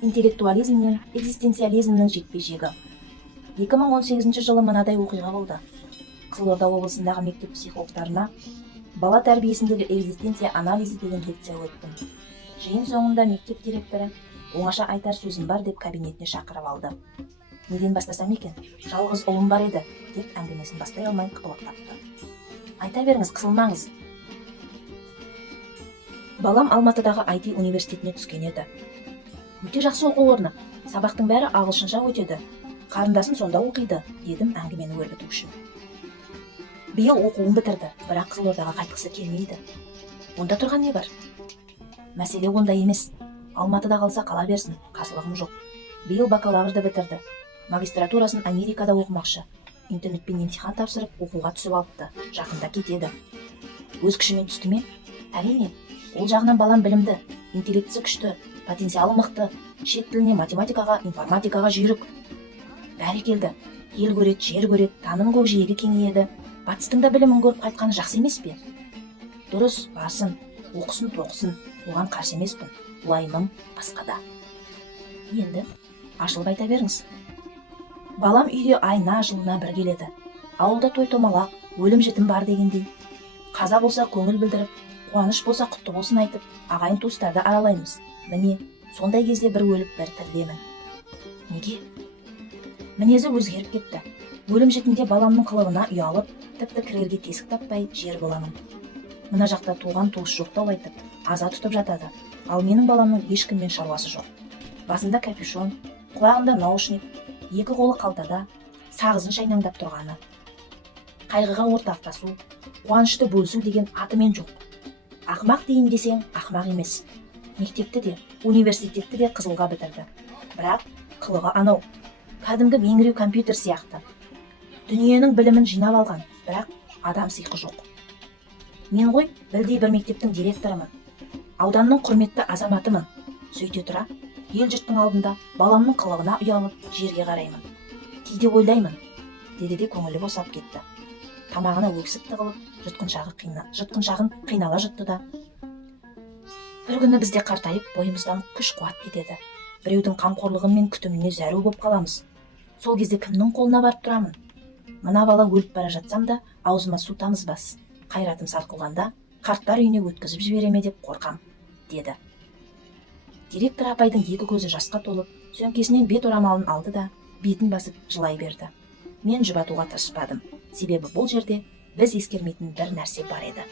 интеллектуализм мен экзистенциализмнің жекпе-жегі. 2018 жылы мынадай оқиға болды. Қызылорда облысындағы мектеп психологтарына бала тәрбиесіндегі экзистенция анализі деген лекция өттім. Жиын соңында мектеп директоры оңаша айтар сөзім бар деп кабинетіне шақырып алды. Неден бастасам екен? Жалғыз ұлым бар еді, деп әңгімесін бастай алмай қыпылықтапты. Айта беріңіз, қысылмаңыз. Балам Алматыдағы IT университетіне түскен еді. Өте жақсы оқу орны, сабақтың бәрі ағылшынша өтеді. Қарындасым сонда оқиды, дедім әңгімені өрбіту үшін. Биыл оқуын бітірді, бірақ Қызылордаға қайтқысы келмейді. Онда тұрған не бар? Мәселе онда емес. Алматыда қалса қала берсін, қарсылығым жоқ. Биыл бакалаврды бітірді. Магистратурасын Америкада оқымақшы. Интернетпен емтихан тапсырып, оқуға түсіп алыпты. Жақында кетеді. Өз күшімен түсті ме? Әрине, ол жағынан балам білімді, интеллектісі күшті, потенциалы мықты, шет тіліне, математикаға, информатикаға жүйрік. Бәрекелді, ел көреді, жер көреді, таным көкжиегі кеңейеді. Батыстың да білімін көріп қайтқаны жақсы емес пе? Дұрыс, барсын, оқысын, тоқысын, оған қарсы емеспін. Уайымым басқада. Енді ашылып айта беріңіз. Балам үйде айна жылына бір келеді. Ауылда той-томалақ, өлім-жітім бар дегендей. Қаза болса көңіл білдіріп, қуаныш болса құтты болсын айтып, ағайын туыстарды аралаймыз. Міне, сондай кезде бір өліп бір тірілемін. Неге? Мінезі өзгеріп кетті. Өлім-жітімде баламның қылығына ұялып, тіпті кірерге тесік таппай жер боламын. Мына жақта туған туыс жоқтау айтып, аза тұтып жатады. Ал менің баламның ешкіммен шаруасы жоқ. Басында капюшон, құлағында наушник, екі қолы қалтада, сағызын шайнаңдап тұрғаны. Қайғыға ортақтасу, қуанышты бөлісу деген атымен жоқ. Ақмақ дейін десең, ақмақ емес. Мектепті де, университетті де қызылға бітірді. Бірақ қылығы анау, кәдімгі меңіреу компьютер сияқты. Дүниенің білімін жинап алған, бірақ адам сиқы жоқ. Мен ғой білдей бір мектептің директорымын. Ауданның құрметті азаматымын. Сөйте тұра, ел жұрттың алдында баламның қылығына ұялып жерге қараймын. Кейде ойлаймын, деді де көңілі босап кетті. Тамағына өксік тығылып, жұтқыншағын қинала жұтты да. Бір күні бізде қартайып, бойымыздан күш-қуат кетеді. Біреудің қамқорлығы мен күтіміне зәру болып қаламыз. Сол кезде кімнің қолына барып тұрамын? Мына бала өліп бара жатсам да, аузыма су тамызбас. Қайратым сарқылғанда, қарттар үйіне өткізіп жібереме деп қорқам, деді. Директор апайдың екі көзі жасқа толып, сөмкесінен бет орамалын алды да, бетін басып жылай берді. Мен жұбатуға тырыспадым, себебі бұл жерде біз ескермейтін бір нәрсе бар еді.